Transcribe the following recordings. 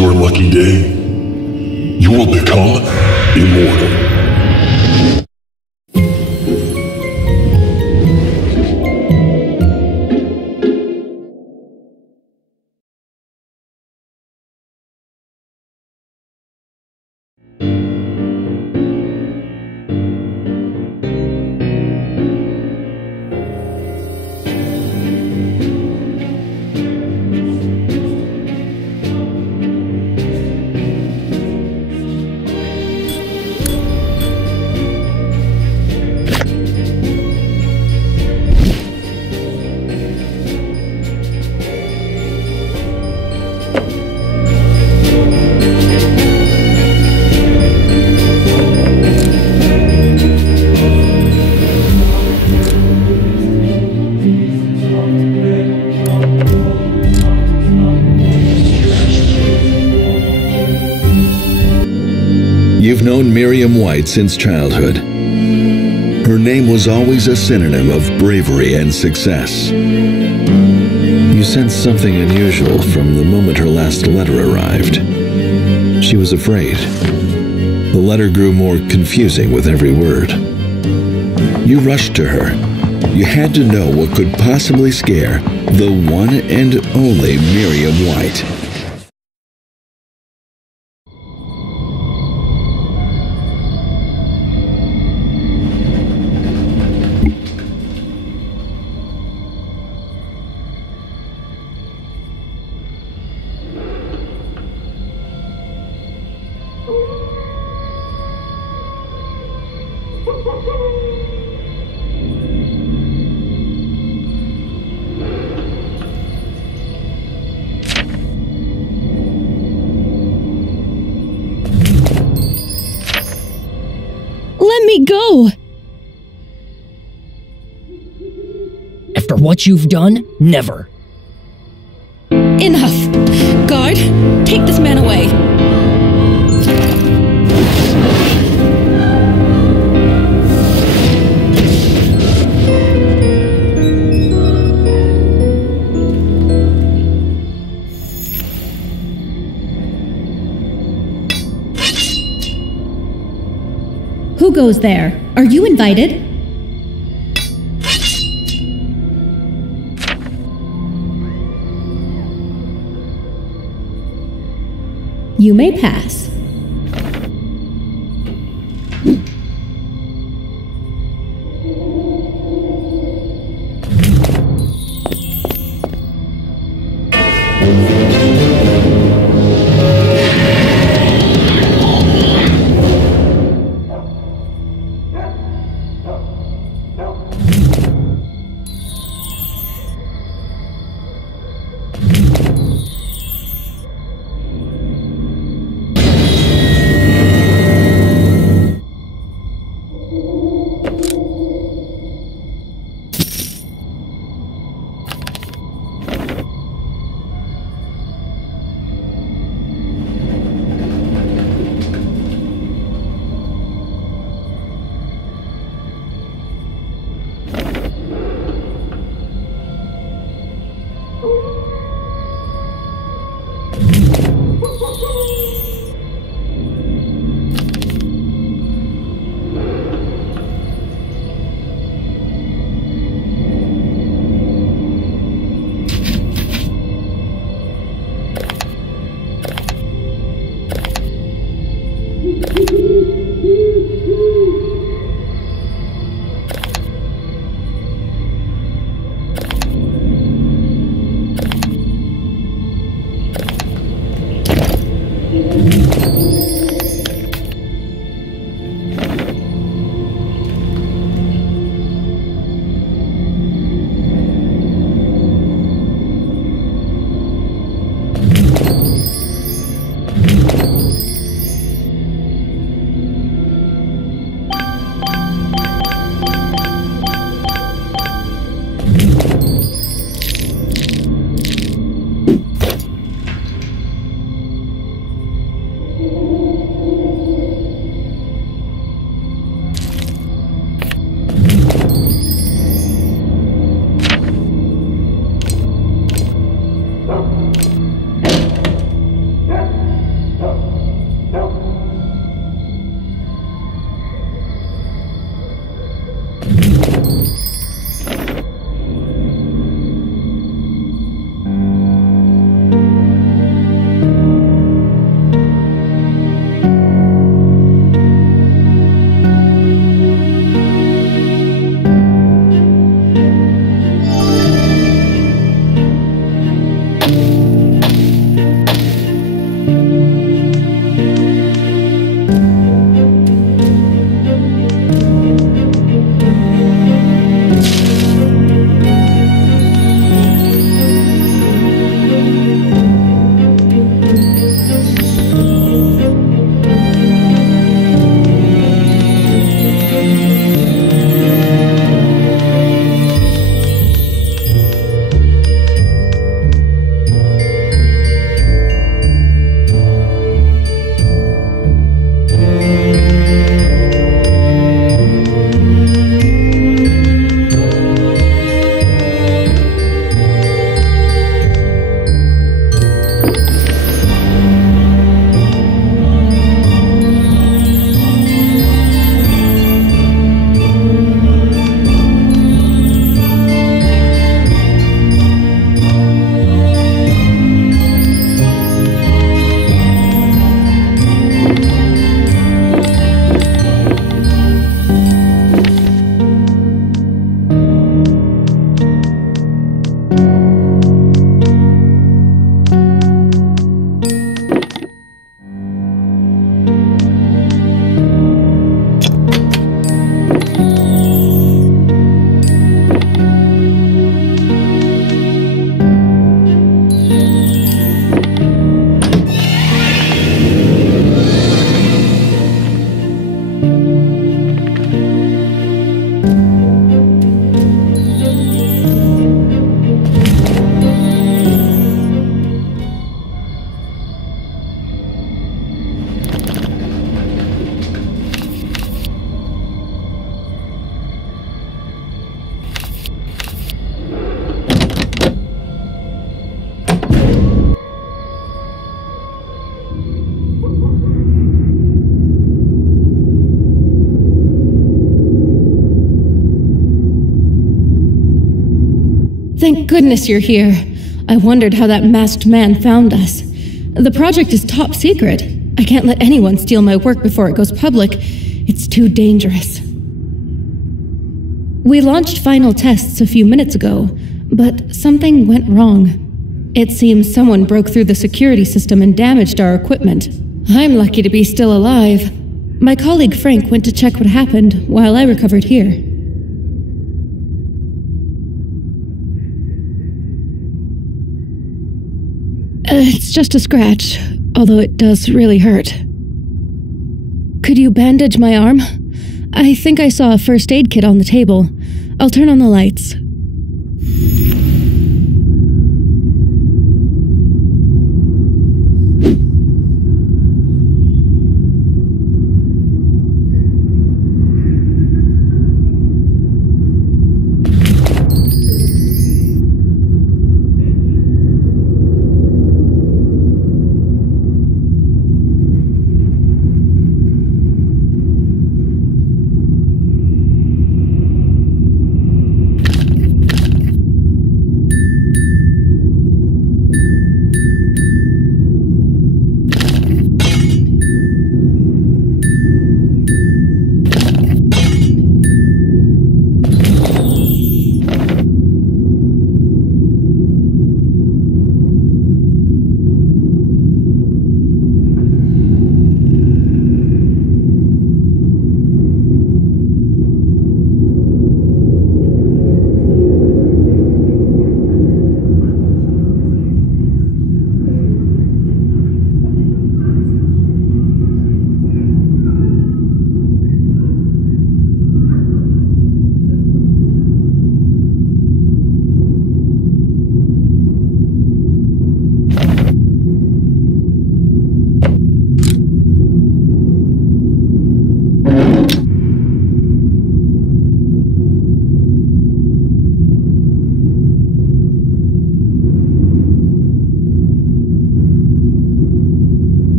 your lucky day. You will become immortal. You've known Miriam White since childhood. Her name was always a synonym of bravery and success. You sensed something unusual from the moment her last letter arrived. She was afraid. The letter grew more confusing with every word. You rushed to her. You had to know what could possibly scare the one and only Miriam White. Let me go! After what you've done, never. Enough! Guard, take this man away. Who goes there? Are you invited? You may pass. Thank goodness you're here. I wondered how that masked man found us. The project is top secret. I can't let anyone steal my work before it goes public. It's too dangerous. We launched final tests a few minutes ago, but something went wrong. It seems someone broke through the security system and damaged our equipment. I'm lucky to be still alive. My colleague Frank went to check what happened while I recovered here. It's just a scratch, although it does really hurt. Could you bandage my arm? I think I saw a first aid kit on the table. I'll turn on the lights.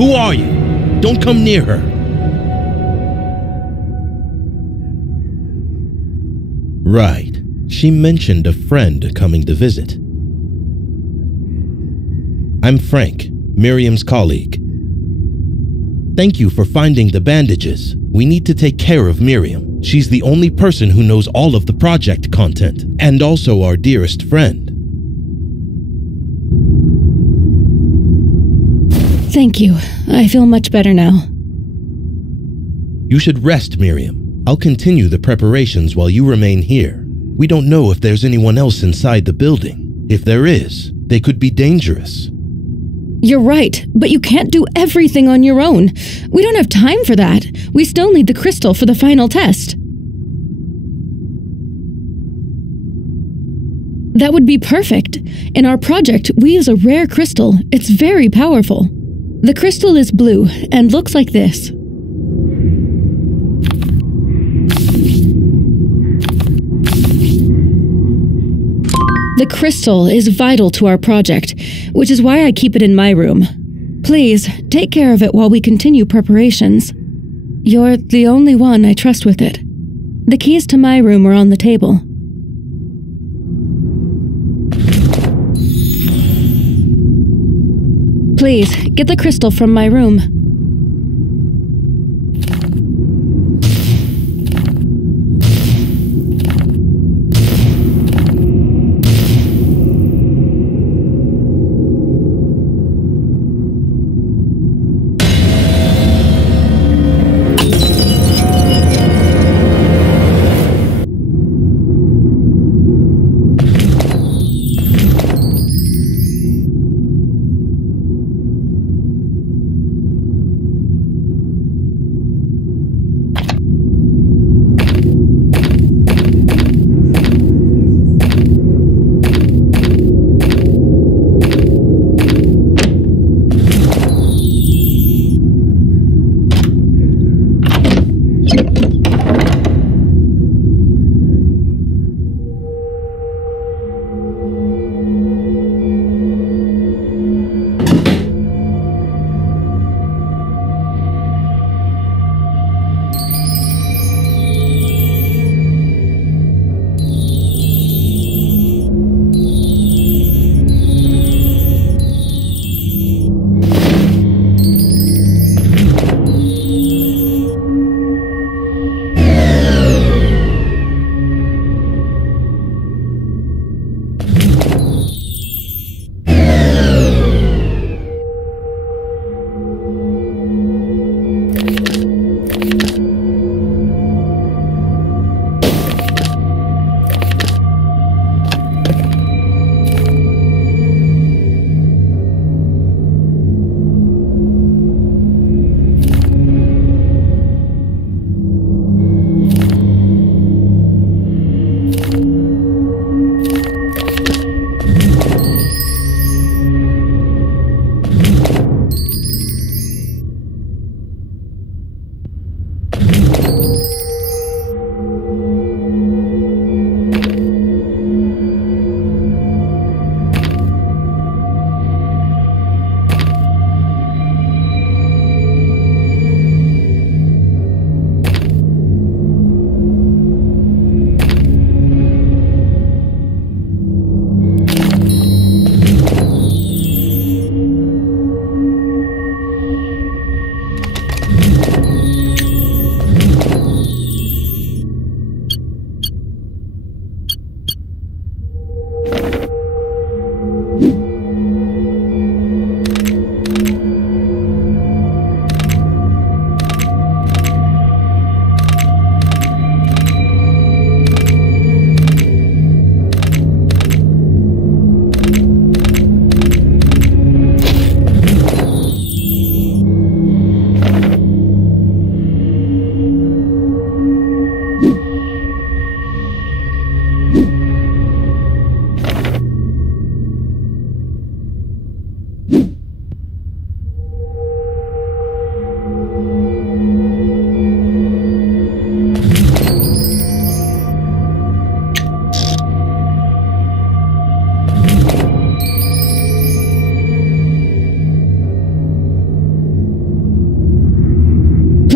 Who are you? Don't come near her. Right. She mentioned a friend coming to visit. I'm Frank, Miriam's colleague. Thank you for finding the bandages. We need to take care of Miriam. She's the only person who knows all of the project content, and also our dearest friend. Thank you. I feel much better now. You should rest, Miriam. I'll continue the preparations while you remain here. We don't know if there's anyone else inside the building. If there is, they could be dangerous. You're right, but you can't do everything on your own. We don't have time for that. We still need the crystal for the final test. That would be perfect. In our project, we use a rare crystal. It's very powerful. The crystal is blue and looks like this. The crystal is vital to our project, which is why I keep it in my room. Please, take care of it while we continue preparations. You're the only one I trust with it. The keys to my room are on the table. Please, get the crystal from my room.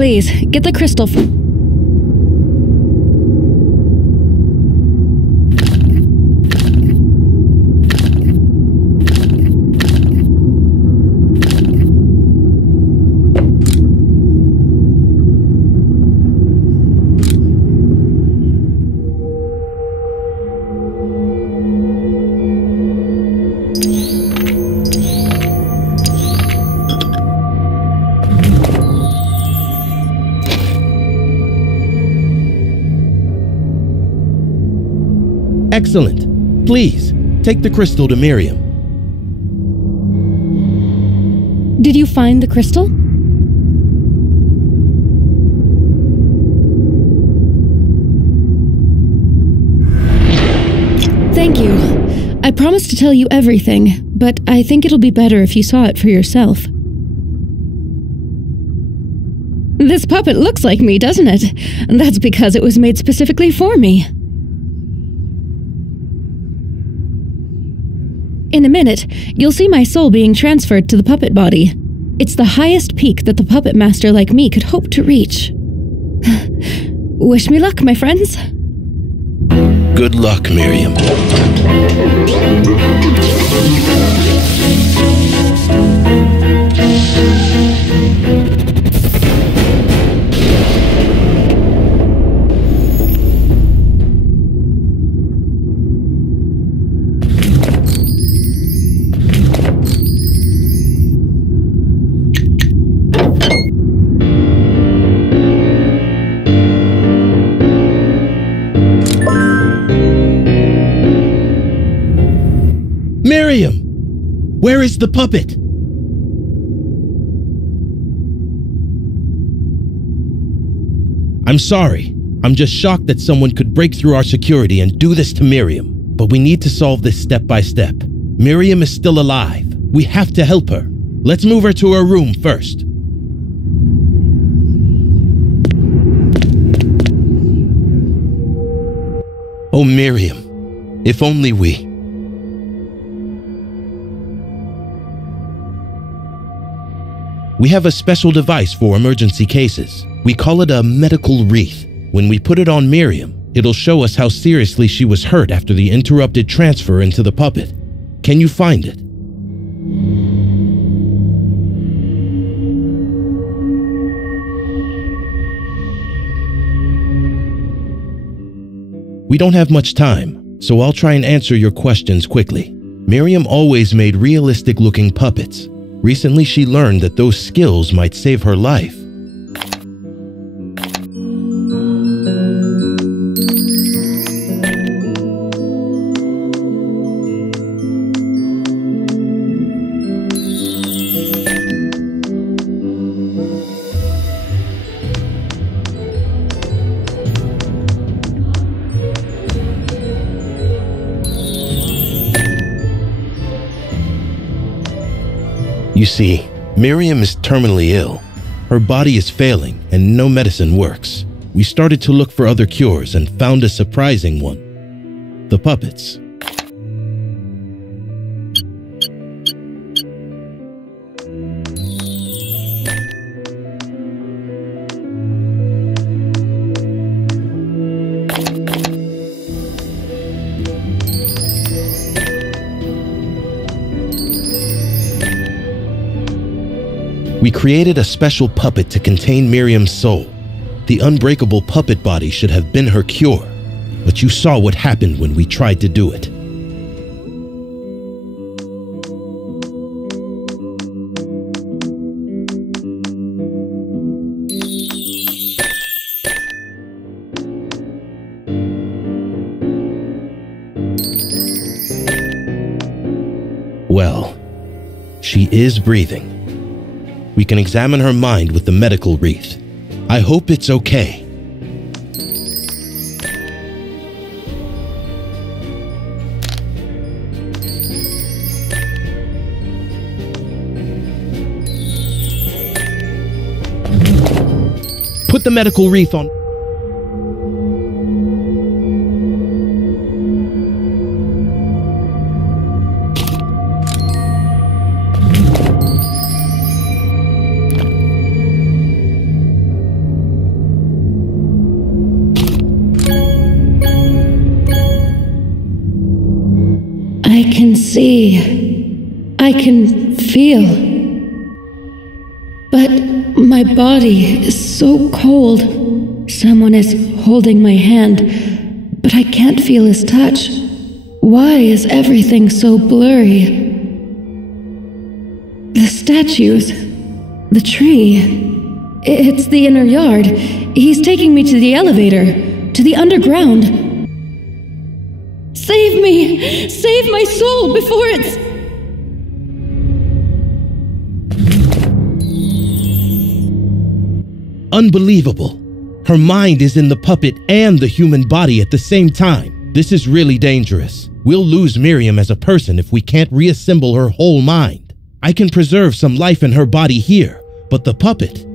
Please, get the crystal. Excellent. Please, take the crystal to Miriam. Did you find the crystal? Thank you. I promised to tell you everything, but I think it'll be better if you saw it for yourself. This puppet looks like me, doesn't it? That's because it was made specifically for me. In a minute, you'll see my soul being transferred to the puppet body. It's the highest peak that the puppet master like me could hope to reach. Wish me luck, my friends. Good luck, Miriam. Miriam! Where is the puppet? I'm sorry. I'm just shocked that someone could break through our security and do this to Miriam. But we need to solve this step by step. Miriam is still alive. We have to help her. Let's move her to her room first. Oh, Miriam. If only we... We have a special device for emergency cases. We call it a medical wreath. When we put it on Miriam, it'll show us how seriously she was hurt after the interrupted transfer into the puppet. Can you find it? We don't have much time, so I'll try and answer your questions quickly. Miriam always made realistic-looking puppets. Recently, she learned that those skills might save her life. You see, Miriam is terminally ill. Her body is failing and no medicine works. We started to look for other cures and found a surprising one. The puppets. We created a special puppet to contain Miriam's soul. The unbreakable puppet body should have been her cure, but you saw what happened when we tried to do it. Well, she is breathing. We can examine her mind with the medical wreath. I hope it's okay. Put the medical wreath on. can see. I can feel. But my body is so cold. Someone is holding my hand, but I can't feel his touch. Why is everything so blurry? The statues, the tree, it's the inner yard. He's taking me to the elevator, to the underground. Save me! Save my soul before it's... Unbelievable. Her mind is in the puppet and the human body at the same time. This is really dangerous. We'll lose Miriam as a person if we can't reassemble her whole mind. I can preserve some life in her body here, but the puppet...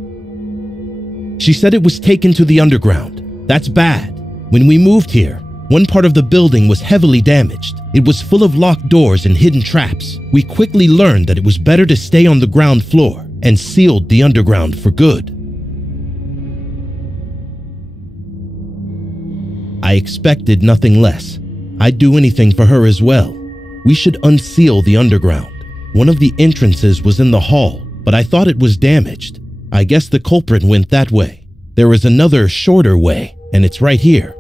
She said it was taken to the underground. That's bad. When we moved here, one part of the building was heavily damaged. It was full of locked doors and hidden traps. We quickly learned that it was better to stay on the ground floor and sealed the underground for good. I expected nothing less. I'd do anything for her as well. We should unseal the underground. One of the entrances was in the hall, but I thought it was damaged. I guess the culprit went that way. There is another, shorter way, and it's right here.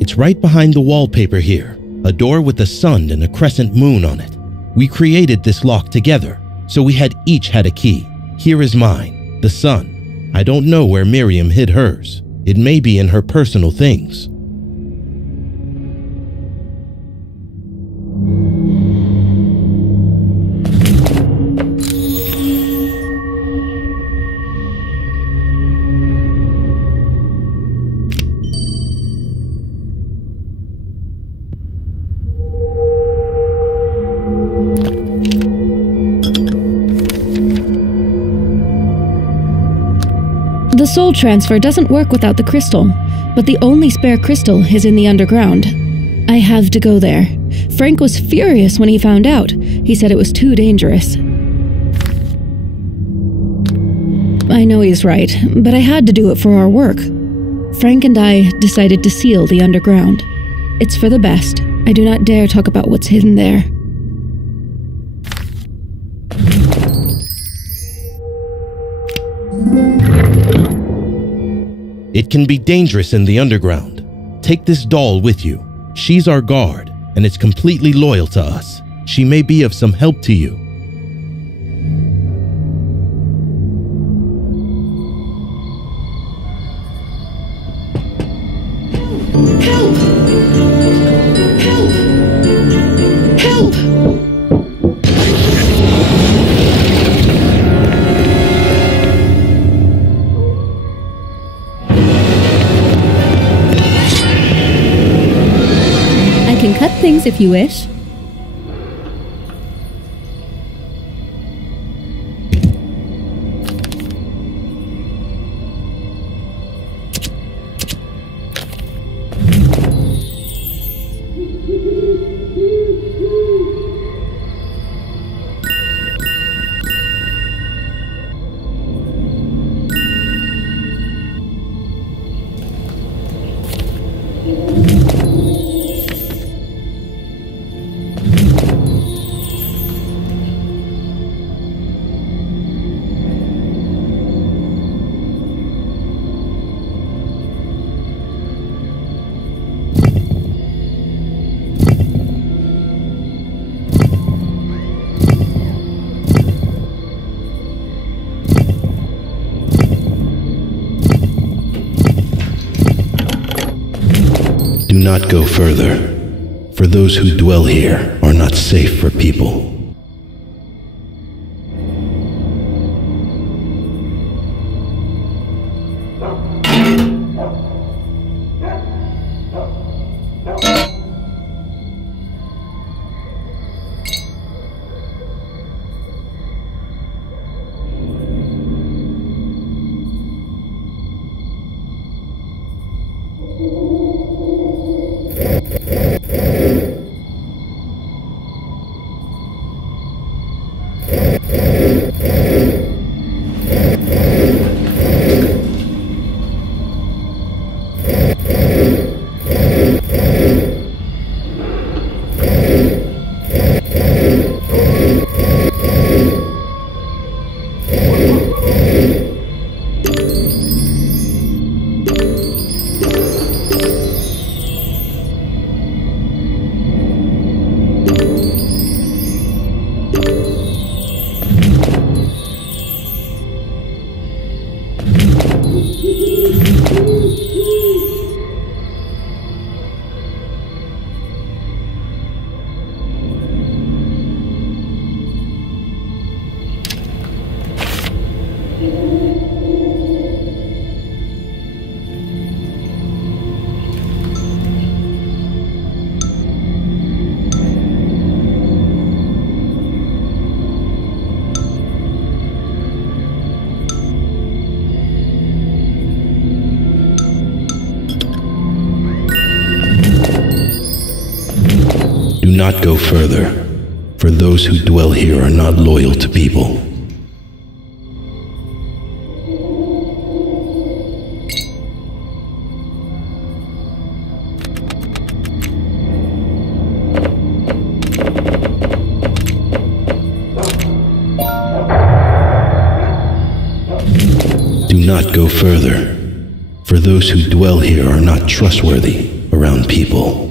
It's right behind the wallpaper here, a door with a sun and a crescent moon on it. We created this lock together, so we each had a key. Here is mine, the sun. I don't know where Miriam hid hers. It may be in her personal things. The soul transfer doesn't work without the crystal, but the only spare crystal is in the underground. I have to go there. Frank was furious when he found out. He said it was too dangerous. I know he's right, but I had to do it for our work. Frank and I decided to seal the underground. It's for the best. I do not dare talk about what's hidden there. It can be dangerous in the underground. Take this doll with you. She's our guard, and it's completely loyal to us. She may be of some help to you. Help! Help! Help! I can cut things if you wish. Do not go further, for those who dwell here are not safe for people. not go further, for those who dwell here are not loyal to people. Do not go further, for those who dwell here are not trustworthy around people.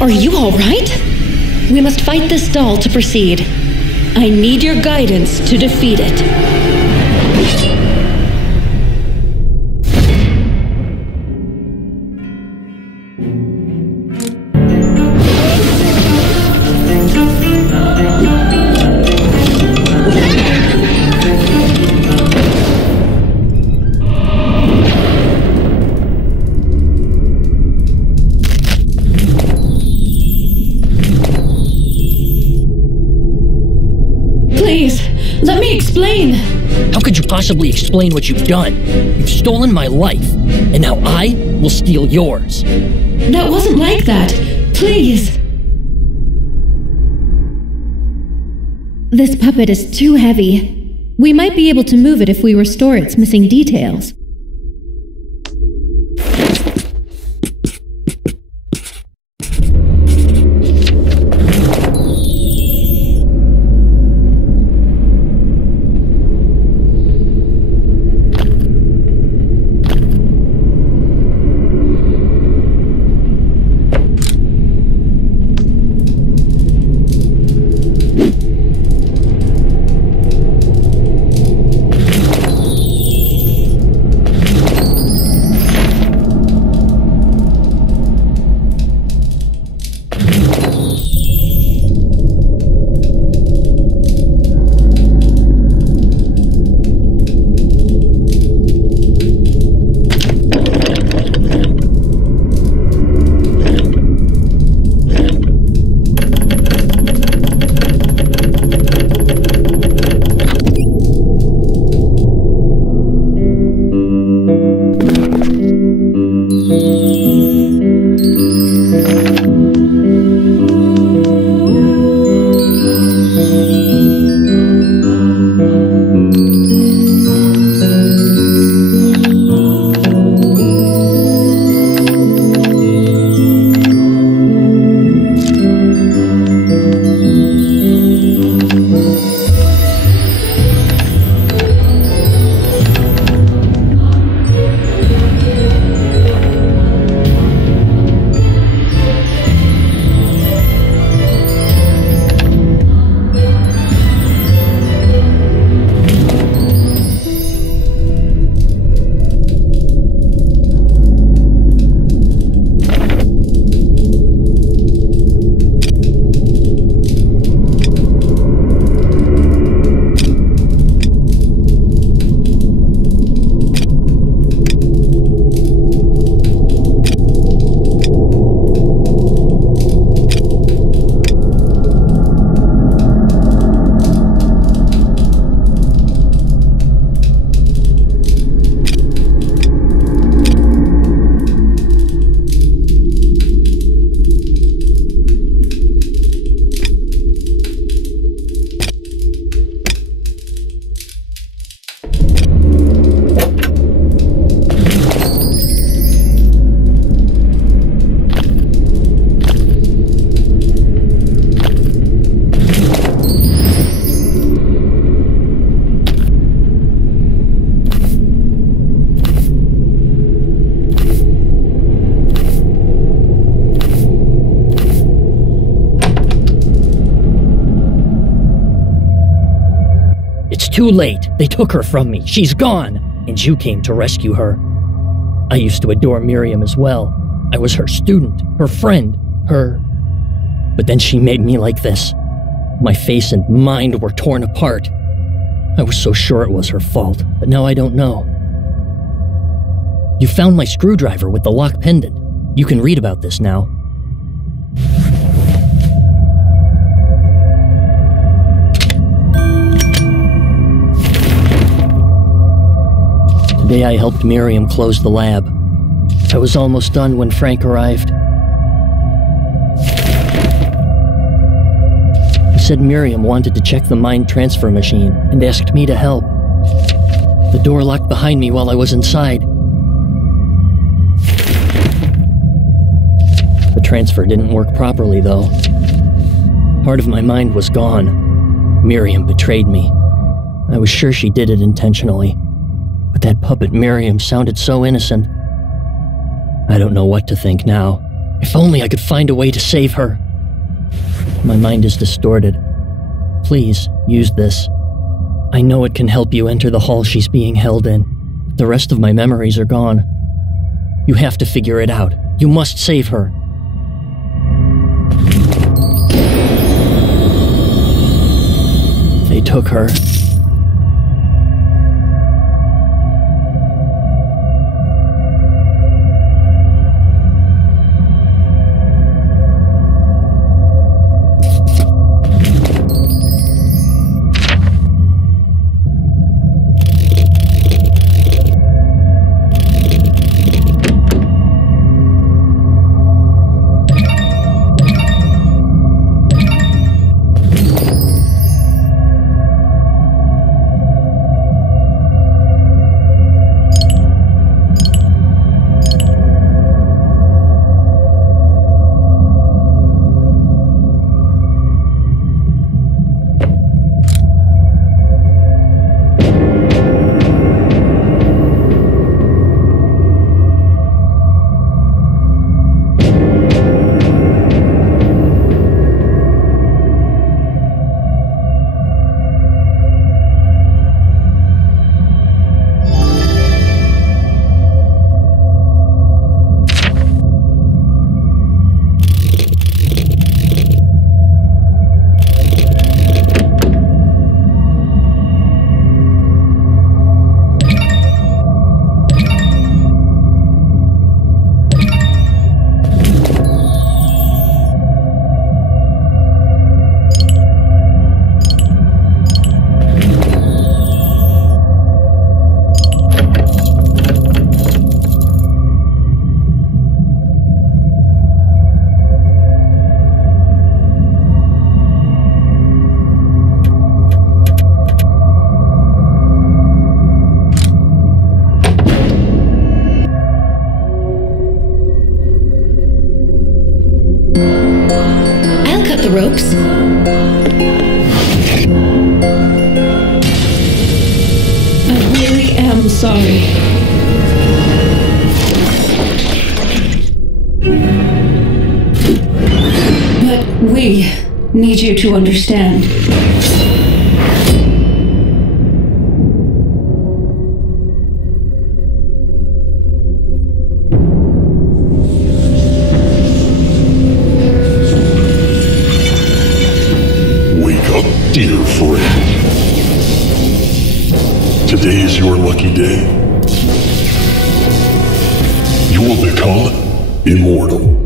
Are you all right? We must fight this doll to proceed. I need your guidance to defeat it. Please, let me explain. How could you possibly explain what you've done? You've stolen my life, and now I will steal yours. That wasn't like that. Please. This puppet is too heavy. We might be able to move it if we restore its missing details. Too late. They took her from me. She's gone. And you came to rescue her. I used to adore Miriam as well. I was her student, her friend, her... But then she made me like this. My face and mind were torn apart. I was so sure it was her fault, but now I don't know. You found my screwdriver with the lock pendant. You can read about this now. Today I helped Miriam close the lab. I was almost done when Frank arrived. He said Miriam wanted to check the mind transfer machine and asked me to help. The door locked behind me while I was inside. The transfer didn't work properly, though. Part of my mind was gone. Miriam betrayed me. I was sure she did it intentionally. But that puppet Miriam sounded so innocent. I don't know what to think now. If only I could find a way to save her. My mind is distorted. Please, use this. I know it can help you enter the hall she's being held in. But the rest of my memories are gone. You have to figure it out. You must save her. They took her. Ropes. I really am sorry. But we need you to understand. Dear friend, today is your lucky day. You will become immortal.